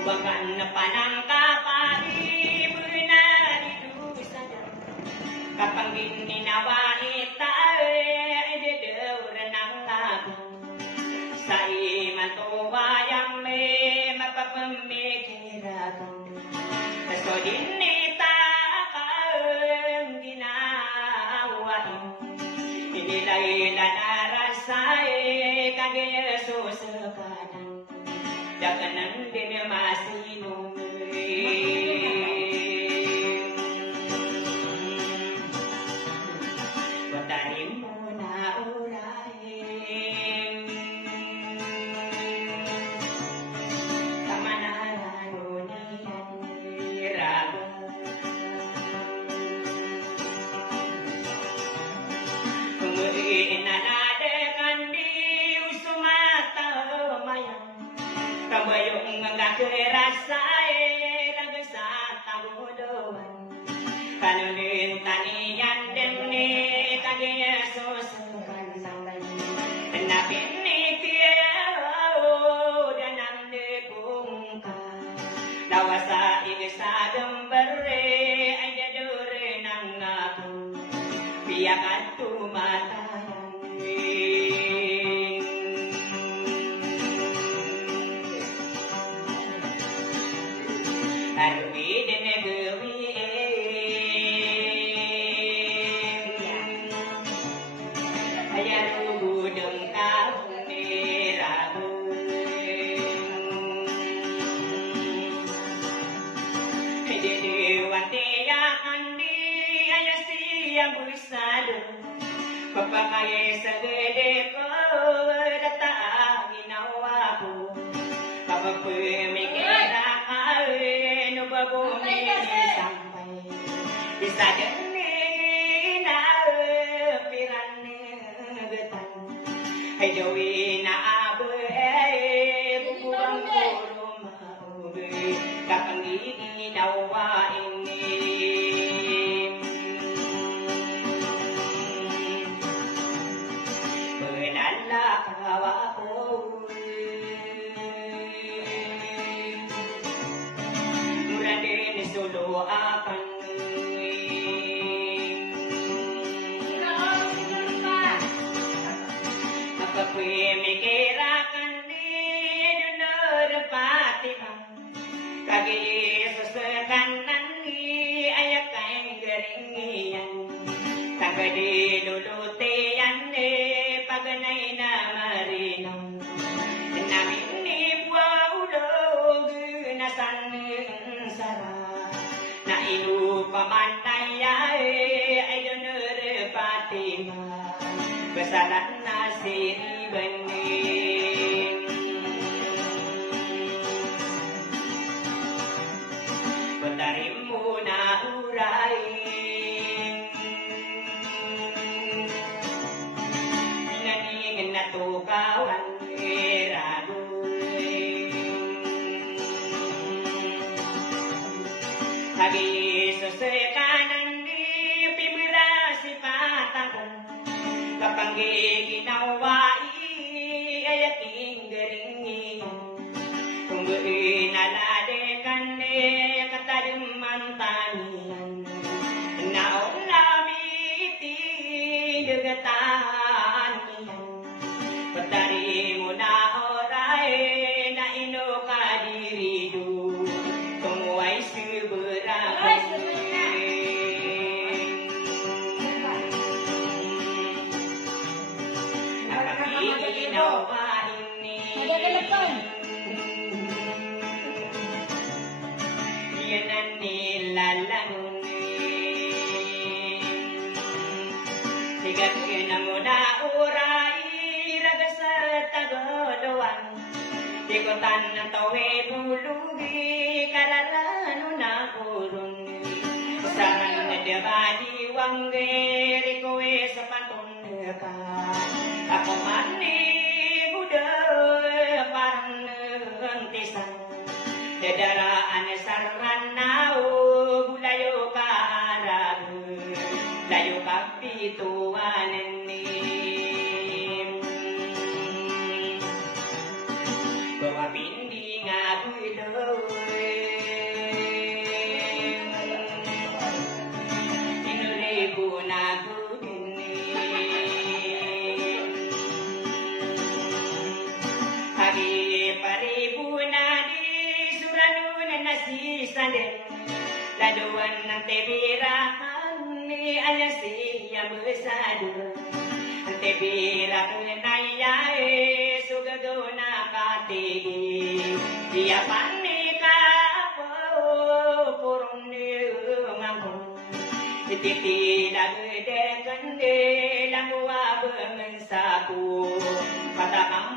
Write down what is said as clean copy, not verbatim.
Bahkan panang kapari benari dusa kapang gini nawai tae de renang lagu sai matowa yang me mapapamikiraku so dinni takang ginawain inilay lanarasay kag Yesus kadang dakanan din masinong watanin mo na urahin kamanaran uniyan raga kumuriin na nadekan di usumata mayan kabayong nga kerasay nagsa tagudoan kanunin taniyan din ni kag Yesus kansangay napinitiyaw danam ni kungka dawasa igsa dembere ay jadure nang ako piyakat tumatayan Arwi dene gewi ayaru budeng kaune rabu dede wate yang andi ayasi yang bersadu papakai segede ko data ginawaku kapapemikira bumi sampai bisa geni na pirane getan hai jowi na abe buang kuruma ube kapang gini dawa ini benalla kawaku solo akan apa pemikirakan di dunia patihan kaki Yesus kanan di ayat kain geringian kagak di lulutian di paganay na marinang namin ni buaw dog nasan sarang na inu pamantaya ay donor Fatima besaran na si bening putarim mo na urain naningin na tukawan rago Hagi Yesus kanan di pibira si patang kapang ginawai ayating geringian kung inaladekan ni katadumang tanian naon lamiti dugatan niyan patari mo na oray na ino kadirido tumuway Ikutan ng tawe bulugi kararano na kurun Usahan na debadi wanggeri kowe sa patong ka Ako man ni buda parang tisan Dadaraan sarran na bulayo ka arag Layo ka pituanan ni Bawa pindi nga builo sanden laduan ng tebirahan ni ayasi ya besadu tebira kunaya sugado nakatigi dia panika po purong ni ngangkong ititila gede kande langwa bengen saku katakan